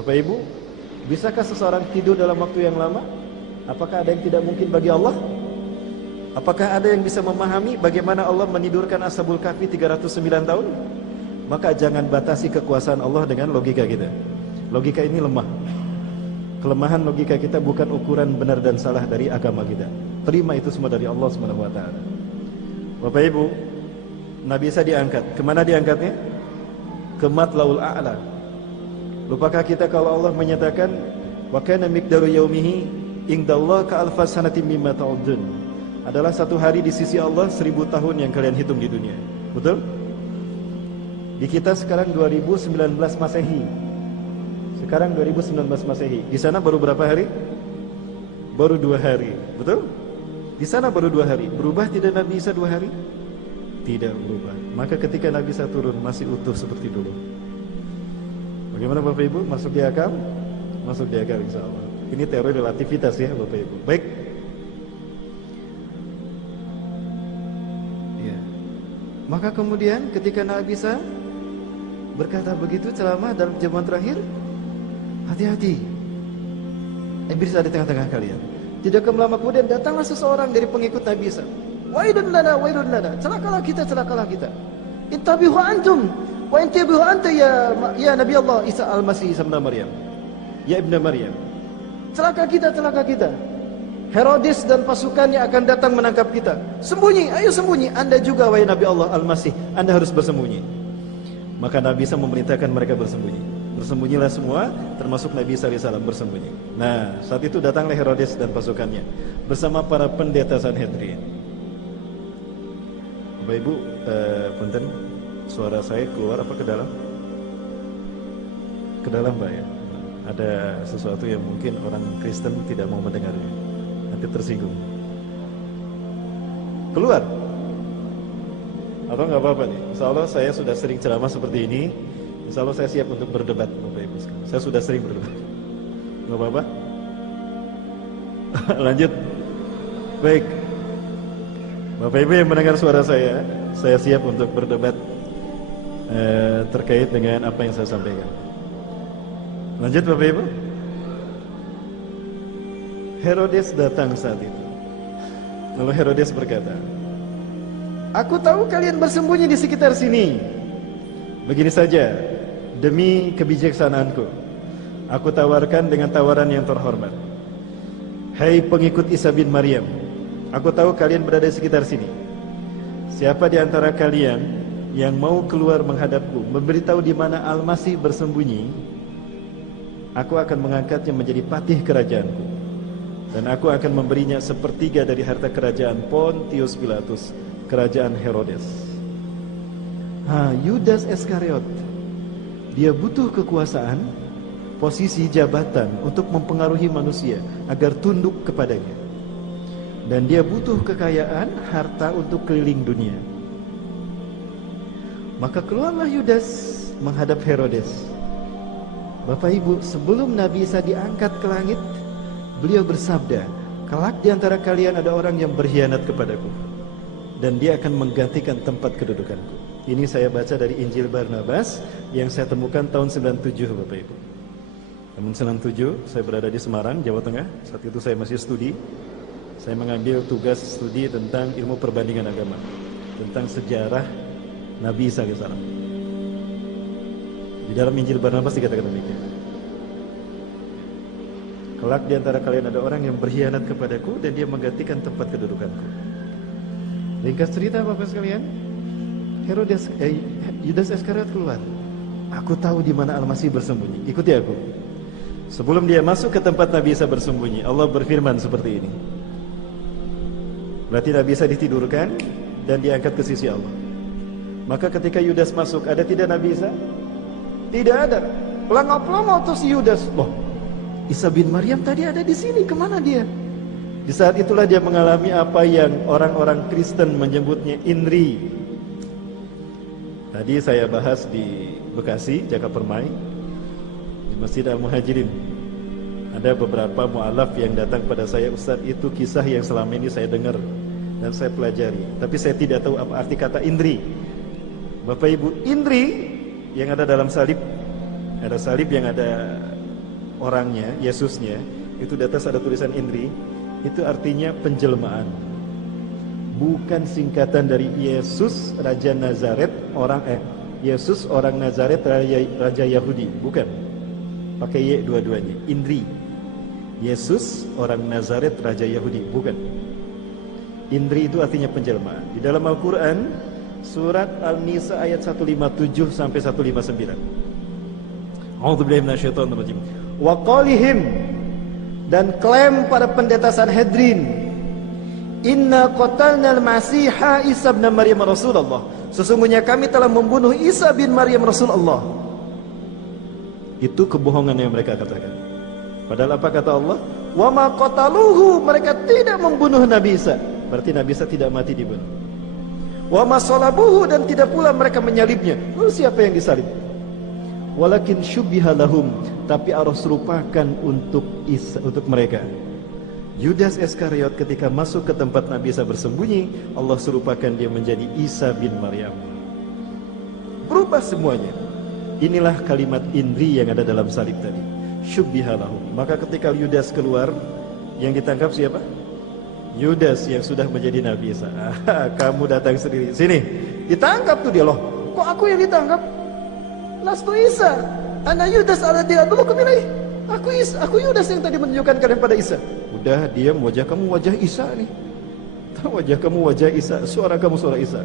Bapak Ibu, bisakah seseorang tidur dalam waktu yang lama? Apakah ada yang tidak mungkin bagi Allah? Apakah ada yang bisa memahami bagaimana Allah menidurkan Ashabul Kahfi 309 tahun? Maka jangan batasi kekuasaan Allah dengan logika kita. Logika ini lemah. Kelemahan logika kita bukan ukuran benar dan salah dari agama kita. Terima itu semua dari Allah Subhanahu wa taala. Bapak Ibu, Nabi Isa diangkat. Kemana diangkatnya? Ke Matlaul A'la. Lupakah kita kalau Allah menyatakan wa kana miqdaru yaumihi indallah ka alfas sanatin mimma ta'udun. Adalah satu hari di sisi Allah 1000 tahun yang kalian hitung di dunia. Betul? Di kita sekarang 2019 Masehi. Sekarang 2019 Masehi. Di sana baru berapa hari? Baru 2 hari. Betul? Di sana baru 2 hari. Berubah tidak Nabi Isa 2 hari? Tidak berubah. Maka ketika Nabi Isa turun masih utuh seperti dulu. Bagaimana Bapak Ibu? Masuk di akal? Masuk di akal insyaallah. Ini teori relativitas ya Bapak Ibu. Baik. Ya. Maka kemudian ketika Nabi Isa berkata begitu ceramah dalam zaman terakhir, hati-hati. Iblis ada di tengah-tengah kalian. Tidak lama kemudian datanglah seseorang dari pengikut Nabi Isa. Wailun lana, wailun lana. Celakalah kita, celakalah kita. Ittabihu antum wa intabihu anta ya Nabi Allah Isa al-Masih Ibn Maryam. Ya Ibn Maryam. Celaka kita, celaka kita. Herodes dan pasukannya akan datang menangkap kita. Sembunyi, ayo sembunyi. Anda juga wahai Nabi Allah al-Masih, Anda harus bersembunyi. Maka Nabi Isa memerintahkan mereka bersembunyi. Bersembunyilah semua, termasuk Nabi Isa AS bersembunyi. Nah, saat itu datanglah Herodes dan pasukannya bersama para pendeta Sanhedrin. Bapak Ibu, punten, suara saya keluar apa ke dalam? Ke dalam Pak ya. Ada sesuatu yang mungkin orang Kristen tidak mau mendengarnya. Nanti tersinggung. Keluar? Atau nggak apa-apa nih? Insya Allah saya sudah sering ceramah seperti ini. Insya Allah saya siap untuk berdebat Bapak Ibu sekalian. Saya sudah sering berdebat. Nggak apa-apa? Lanjut. Baik. Bapak Ibu yang mendengar suara saya siap untuk berdebat terkait dengan apa yang saya sampaikan. Lanjut Bapak Ibu. Herodes datang saat itu. Lalu Herodes berkata, aku tahu kalian bersembunyi di sekitar sini. Begini saja, demi kebijaksanaanku, aku tawarkan dengan tawaran yang terhormat. Hai pengikut Isa bin Maryam, aku tahu kalian berada di sekitar sini. Siapa di antara kalian yang mau keluar menghadapku, memberitahu di mana Al-Masih bersembunyi, aku akan mengangkatnya menjadi patih kerajaanku, dan aku akan memberinya sepertiga dari harta kerajaan Pontius Pilatus, kerajaan Herodes. Yudas Iskariot, dia butuh kekuasaan, posisi jabatan untuk mempengaruhi manusia agar tunduk kepadanya. Dan dia butuh kekayaan, harta untuk keliling dunia. Maka keluarlah Yudas menghadap Herodes. Bapak Ibu, sebelum Nabi Isa diangkat ke langit, beliau bersabda, kelak di antara kalian ada orang yang berkhianat kepadaku, dan dia akan menggantikan tempat kedudukanku. Ini saya baca dari Injil Barnabas yang saya temukan tahun 97 Bapak Ibu. Tahun 97 saya berada di Semarang, Jawa Tengah. Saat itu saya masih studi. Saya mengambil tugas studi tentang ilmu perbandingan agama, tentang sejarah Nabi Isa AS. Di dalam Injil Barnabas dikatakan demikian. Kelak di antara kalian ada orang yang berkhianat kepadaku dan dia menggantikan tempat kedudukanku. Ringkas cerita Bapak sekalian, Yudas Iskariot keluar. Aku tahu di mana Al-Masih bersembunyi. Ikuti aku. Sebelum dia masuk ke tempat Nabi Isa bersembunyi, Allah berfirman seperti ini. Berarti Nabi Isa ditidurkan dan diangkat ke sisi Allah. Maka ketika Yudas masuk, ada tidak Nabi Isa? Tidak ada. Pelangau-pelangau terus Yudas. Loh, Isa bin Maryam tadi ada di sini. Kemana dia? Di saat itulah dia mengalami apa yang orang-orang Kristen menyebutnya inri. Tadi saya bahas di Bekasi, Jaka Permai, di Masjid Al-Muhajirin. Ada beberapa mu'alaf yang datang pada saya, Ustaz, itu kisah yang selama ini saya dengar dan saya pelajari, tapi saya tidak tahu apa arti kata indri. Bapak Ibu, indri yang ada dalam salib, ada salib yang ada orangnya, Yesusnya, itu di atas ada tulisan Indri, itu artinya penjelmaan. Bukan singkatan dari Yesus Raja Nazaret, Yesus orang Nazaret Raja Yahudi, bukan. Pakai Y dua-duanya, Indri. Yesus orang Nazaret Raja Yahudi, bukan. Indri itu artinya penjelmaan. Di dalam Al-Quran, surat Al-Nisa ayat 157 sampai 159. A'udzubillahi minasyaitonirrajim. Wa qalihim, dan klaim para pendeta Sanhedrin, inna qatalnal Masiha Isa bin Maryam Rasulullah. Sesungguhnya kami telah membunuh Isa bin Maryam Rasulullah. Itu kebohongan yang mereka katakan. Padahal apa kata Allah? Wa ma qataluhu, mereka tidak membunuh Nabi Isa. Berarti Nabi Isa tidak mati dibunuh. Wa ma salabuhu, dan tidak pula mereka menyalibnya. Lalu siapa yang disalib? Walakin syubbiha lahum, tapi Allah serupakan untuk mereka. Yudas Iskariot ketika masuk ke tempat Nabi Isa bersembunyi, Allah serupakan dia menjadi Isa bin Maryam. Berubah semuanya. Inilah kalimat Indri yang ada dalam salib tadi. Syubbiha lahum. Maka ketika Yudas keluar, yang ditangkap siapa? Yudas yang sudah menjadi Nabi Isa. Kamu datang sendiri. Sini. Ditangkap tuh dia, loh. Kok aku yang ditangkap? Lastu Isa. Ana Yudas alladzi adlukum ilaih. Aku Yudas yang tadi menunjukkan kalian pada Isa. Udah, diam, wajah kamu wajah Isa nih. Wajah kamu wajah Isa, suara kamu suara Isa.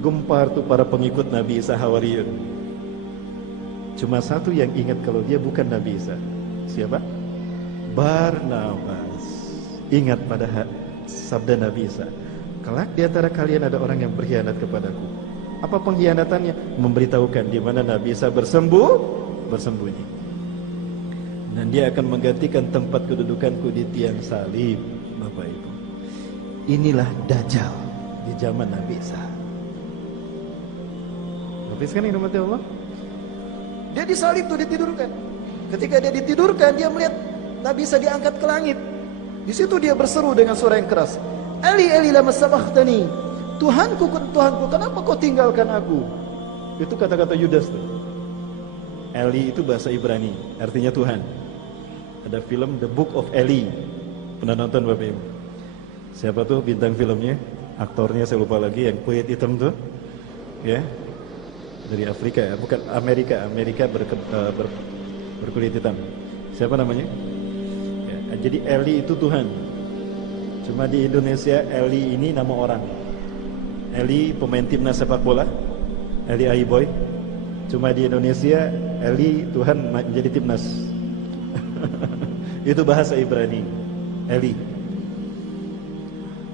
Gempar tuh para pengikut Nabi Isa Hawariyun. Cuma satu yang ingat kalau dia bukan Nabi Isa. Siapa? Barnabas. Ingat pada sabda Nabi Isa, kelak di antara kalian ada orang yang berkhianat kepadaku. Apa pengkhianatannya? Memberitahukan di mana Nabi Isa bersembunyi. Dan dia akan menggantikan tempat kedudukanku di tiang salib. Bapak Ibu, inilah Dajjal di zaman Nabi Isa. Habis kan ini rahmat Allah? Dia disalib tuh, ditidurkan. Ketika dia ditidurkan, dia melihat Nabi Isa diangkat ke langit. Di situ dia berseru dengan suara yang keras, Eli Eli lama sabaqtani, Tuhanku, kenapa kau tinggalkan aku? Itu kata-kata Yudas tuh. Eli itu bahasa Ibrani, artinya Tuhan. Ada film The Book of Eli. Pernah nonton Bapak Ibu? Siapa tuh bintang filmnya? Aktornya saya lupa lagi, yang kulit hitam tuh. Ya. Dari Afrika ya, bukan Amerika. Amerika berkulit hitam. Siapa namanya? Ya, jadi Eli itu Tuhan. Cuma di Indonesia Eli ini nama orang. Eli pemain timnas sepak bola, Eli Aiboy. Cuma di Indonesia Eli Tuhan menjadi timnas. Itu bahasa Ibrani, Eli.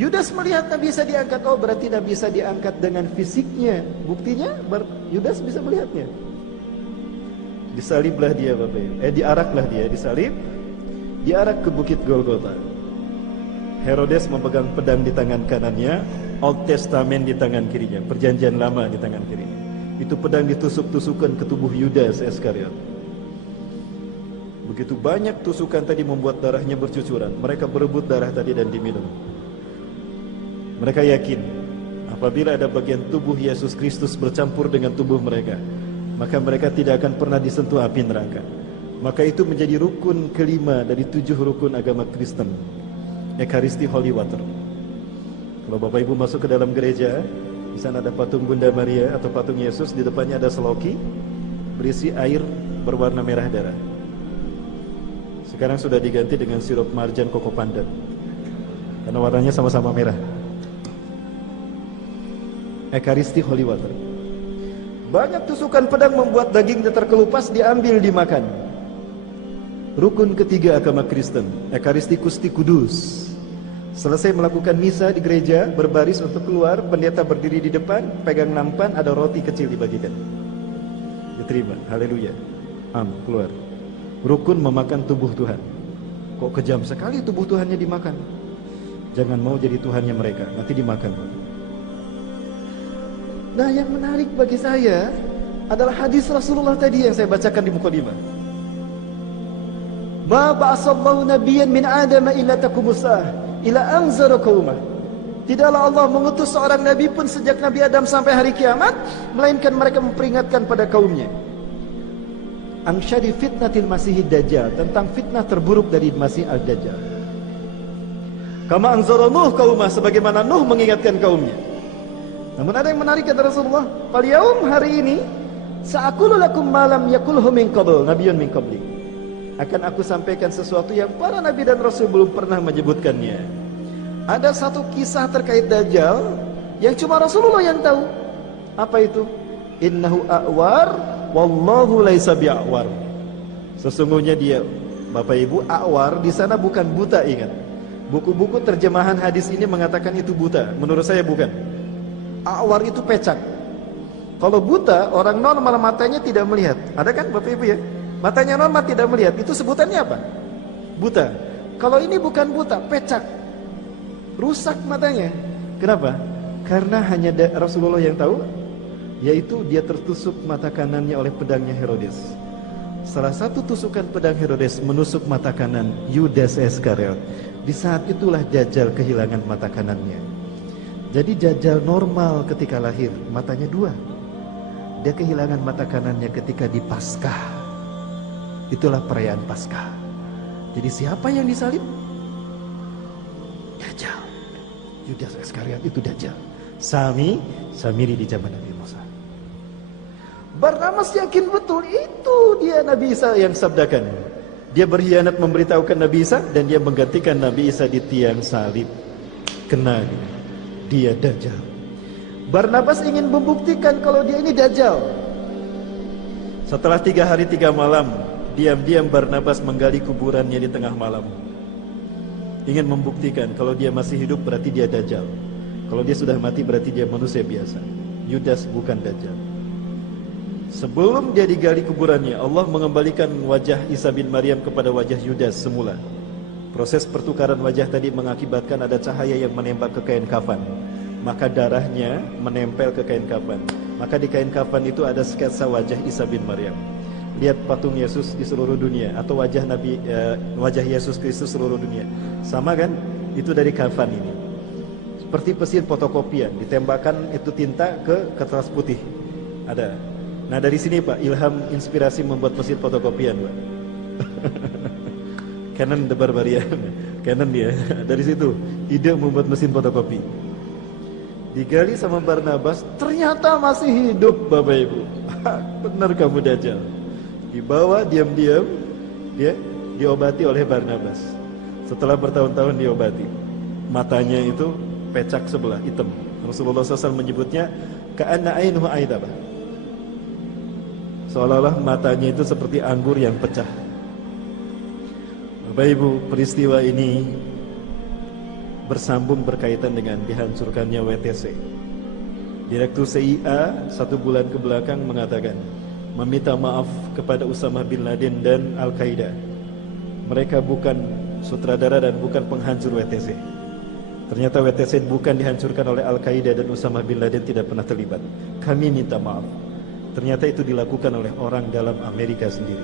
Yudas melihat Nabi Isa diangkat. Oh, berarti Nabi Isa diangkat dengan fisiknya. Buktinya Yudas bisa melihatnya. Disaliblah dia Bapak Ibu. Diaraklah dia, disalib, diarak ke Bukit Golgota. Herodes memegang pedang di tangan kanannya, Old Testament di tangan kirinya, Perjanjian Lama di tangan kirinya. Itu pedang ditusuk-tusukan ke tubuh Yudas Iskariot. Begitu banyak tusukan tadi membuat darahnya bercucuran. Mereka berebut darah tadi dan diminum. Mereka yakin apabila ada bagian tubuh Yesus Kristus bercampur dengan tubuh mereka, maka mereka tidak akan pernah disentuh api neraka. Maka itu menjadi rukun kelima dari 7 rukun agama Kristen, Ekaristi Holy Water. Kalau Bapak Ibu masuk ke dalam gereja, di sana ada patung Bunda Maria atau patung Yesus, di depannya ada seloki berisi air berwarna merah darah. Sekarang sudah diganti dengan sirup marjan koko pandan, karena warnanya sama-sama merah. Ekaristi Holy Water. Banyak tusukan pedang membuat dagingnya terkelupas, diambil dimakan. Rukun ketiga agama Kristen, Ekaristi Kusti Kudus. Selesai melakukan misa di gereja, berbaris untuk keluar, pendeta berdiri di depan, pegang nampan, ada roti kecil dibagikan. Diterima, haleluya. Keluar. Rukun memakan tubuh Tuhan. Kok kejam sekali tubuh Tuhannya dimakan. Jangan mau jadi Tuhannya mereka, nanti dimakan. Nah, yang menarik bagi saya adalah hadis Rasulullah tadi yang saya bacakan di mukadimah. Ma ba'asallahu nabiyyan min Adam illa taqumusah ila anzara qaumah. Tidaklah Allah mengutus seorang nabi pun sejak Nabi Adam sampai hari kiamat, melainkan mereka memperingatkan pada kaumnya. Angsyadi fitnatil masihid dajjal, tentang fitnah terburuk dari Masih al-Dajjal. Kama anzara Nuh qaumah, sebagaimana Nuh mengingatkan kaumnya. Namun ada yang menarik kata Rasulullah, "Fal yaum, hari ini, sa'aqulu lakum ma lam yaqulhu min qabl nabiyyun min qabli." Akan aku sampaikan sesuatu yang para nabi dan rasul belum pernah menyebutkannya. Ada satu kisah terkait Dajjal yang cuma Rasulullah yang tahu. Apa itu? Innahu a'war wallahu laisa bi'awar. Sesungguhnya dia, Bapak Ibu, a'war di sana bukan buta, ingat. Buku-buku terjemahan hadis ini mengatakan itu buta. Menurut saya bukan. A'war itu pecak. Kalau buta, orang normal matanya tidak melihat. Ada kan Bapak Ibu ya? Matanya normal tidak melihat. Itu sebutannya apa? Buta. Kalau ini bukan buta, pecak. Rusak matanya. Kenapa? Karena hanya Rasulullah yang tahu, yaitu dia tertusuk mata kanannya oleh pedangnya Herodes. Salah satu tusukan pedang Herodes menusuk mata kanan Yudas Iskariot. Di saat itulah Dajjal kehilangan mata kanannya. Jadi Dajjal normal ketika lahir, matanya dua. Dia kehilangan mata kanannya ketika di Paskah. Itulah perayaan Paskah. Jadi siapa yang disalib? Dajjal. Yudas Iskariot itu Dajjal. Samiri di zaman Nabi Musa. Barnabas yakin betul itu dia Nabi Isa yang sabdakan. Dia berkhianat memberitahukan Nabi Isa dan dia menggantikan Nabi Isa di tiang salib. Kena dia Dajjal. Barnabas ingin membuktikan kalau dia ini Dajjal. Setelah 3 hari 3 malam, diam-diam Barnabas menggali kuburannya di tengah malam. Ingin membuktikan kalau dia masih hidup berarti dia Dajjal. Kalau dia sudah mati berarti dia manusia biasa. Yudas bukan Dajjal. Sebelum dia digali kuburannya, Allah mengembalikan wajah Isa bin Maryam kepada wajah Yudas semula. Proses pertukaran wajah tadi mengakibatkan ada cahaya yang menembak ke kain kafan. Maka darahnya menempel ke kain kafan. Maka di kain kafan itu ada sketsa wajah Isa bin Maryam. Lihat patung Yesus di seluruh dunia atau wajah Yesus Kristus seluruh dunia. Sama kan? Itu dari kafan ini. Seperti mesin fotokopian, ditembakkan itu tinta ke kertas putih. Ada. Nah dari sini Pak, ilham inspirasi membuat mesin fotokopian Pak. Canon the Barbarian, Canon dia. Dari situ ide membuat mesin fotokopi. Digali sama Barnabas, ternyata masih hidup Bapak Ibu. Benar kamu Dajjal. Dibawa diam-diam, dia diobati oleh Barnabas. Setelah bertahun-tahun diobati, matanya itu pecak sebelah, hitam. Rasulullah SAW menyebutnya ka'anna ainuhu aidabah. Seolah-olah matanya itu seperti anggur yang pecah. Bapak Ibu, peristiwa ini bersambung berkaitan dengan dihancurkannya WTC. Direktur CIA 1 bulan ke belakang mengatakan, meminta maaf kepada Usamah bin Laden dan Al-Qaeda. Mereka bukan sutradara dan bukan penghancur WTC. Ternyata WTC bukan dihancurkan oleh Al-Qaeda dan Usamah bin Laden tidak pernah terlibat. Kami minta maaf. Ternyata itu dilakukan oleh orang dalam Amerika sendiri.